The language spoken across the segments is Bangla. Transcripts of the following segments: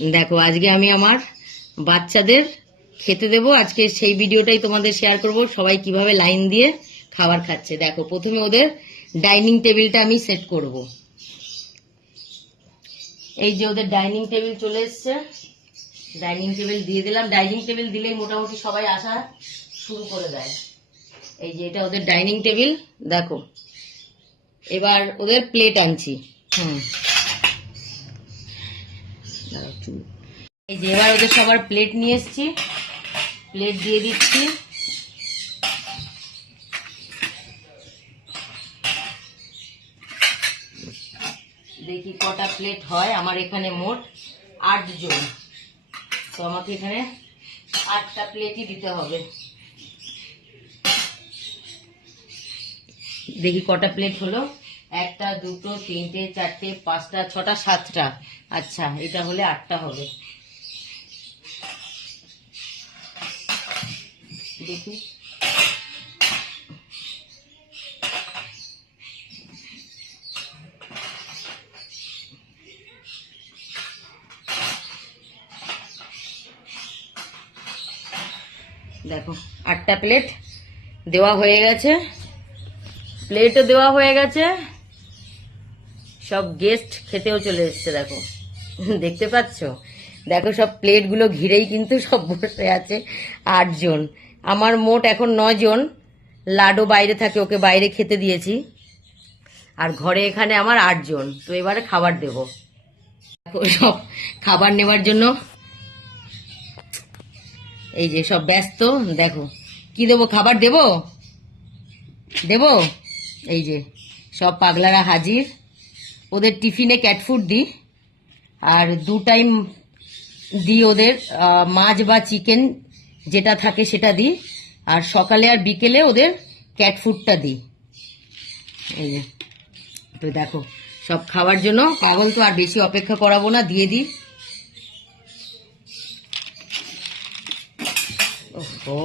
দেখো আজকে আমি আমার বাচ্চাদের খেতে দেবো, আজকে সেই ভিডিওটাই তোমাদের শেয়ার করব। সবাই কিভাবে লাইন দিয়ে খাবার খাচ্ছে দেখো। প্রথমে ওদের ডাইনিং টেবিলটা আমি সেট করব। এই যে ওদের ডাইনিং টেবিল চলে এসছে, ডাইনিং টেবিল দিয়ে দিলাম। ডাইনিং টেবিল দিলেই মোটামুটি সবাই আসা শুরু করে দেয়। এই যে এটা ওদের ডাইনিং টেবিল দেখো। এবার ওদের প্লেট আনছি। এই যে এবার ওদের সবার প্লেট নিয়ে এসছি, প্লেট দিয়ে দিচ্ছি। দেখি কটা প্লেট হয়। আমার এখানে মোট 8 জন, তো আমাকে এখানে 8টা প্লেটই দিতে হবে। দেখি কটা প্লেট হলো। 1টা 2টো 3টে 4টে 5টা 6টা 7টা। আচ্ছা এটা হলে 8টা হবে। দেখি দেখো 8টা প্লেট দেওয়া হয়ে গেছে, প্লেটও দেওয়া হয়ে গেছে। সব গেস্ট খেতেও চলে এসছে দেখো, দেখতে পাচ্ছ? দেখো সব প্লেটগুলো ঘিরেই কিন্তু সব বসে আছে 8 জন। আমার মোট এখন 9 জন। লাডো বাইরে থাকে, ওকে বাইরে খেতে দিয়েছি। আর ঘরে এখানে আমার 8 জন। তো এবারে খাবার দেব। সব খাবার নেবার জন্য এই যে সব ব্যস্ত। দেখো কি দেবো, খাবার দেব দেব। এই যে সব পাগলারা হাজির। ওদের টিফিনে ক্যাট ফুড দিই, আর 2 টাইম দিই ওদের মাছ বা চিকেন যেটা থাকে সেটা দিই, আর সকালে আর বিকেলে ওদের ক্যাট ফুডটা দিই। এই যে তো দেখো সব খাওয়ার জন্য পাগল। তো আর বেশি অপেক্ষা করাবো না, দিয়ে দিই। ওহো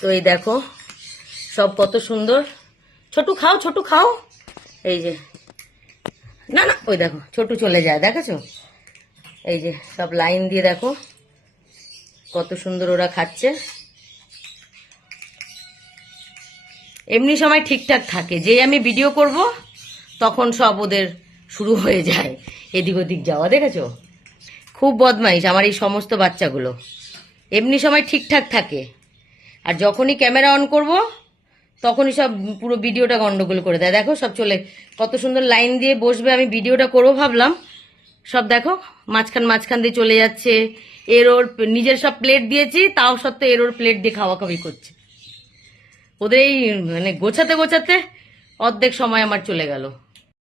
তো এই দেখো সব কত সুন্দর। ছোটু খাও, ছোটু খাও। এই যে না না, ওই দেখো ছোটু চলে যায়, দেখেছো? এই যে সব লাইন দিয়ে দেখো কত সুন্দর ওরা খাচ্ছে। এমনি সময় ঠিকঠাক থাকে, যেই আমি ভিডিও করব তখন সব ওদের শুরু হয়ে যায় এদিক ওদিক যাওয়া, দেখেছো? খুব বদমাইশ আমার এই সমস্ত বাচ্চাগুলো। এমনি সময় ঠিকঠাক থাকে, আর যখনই ক্যামেরা অন করব তখনই সব পুরো ভিডিওটা গন্ডগোল করে দেয়। দেখো সব চলে কত সুন্দর লাইন দিয়ে বসবে, আমি ভিডিওটা করবো ভাবলাম, সব দেখো মাঝখান দিয়ে চলে যাচ্ছে। এর ওর নিজের সব প্লেট দিয়েছি, তাও সত্ত্বেও এর ওর প্লেট দিয়ে খাওয়া খাওয়ি করছে। ওদের এই মানে গোছাতে গোছাতে অর্ধেক সময় আমার চলে গেল।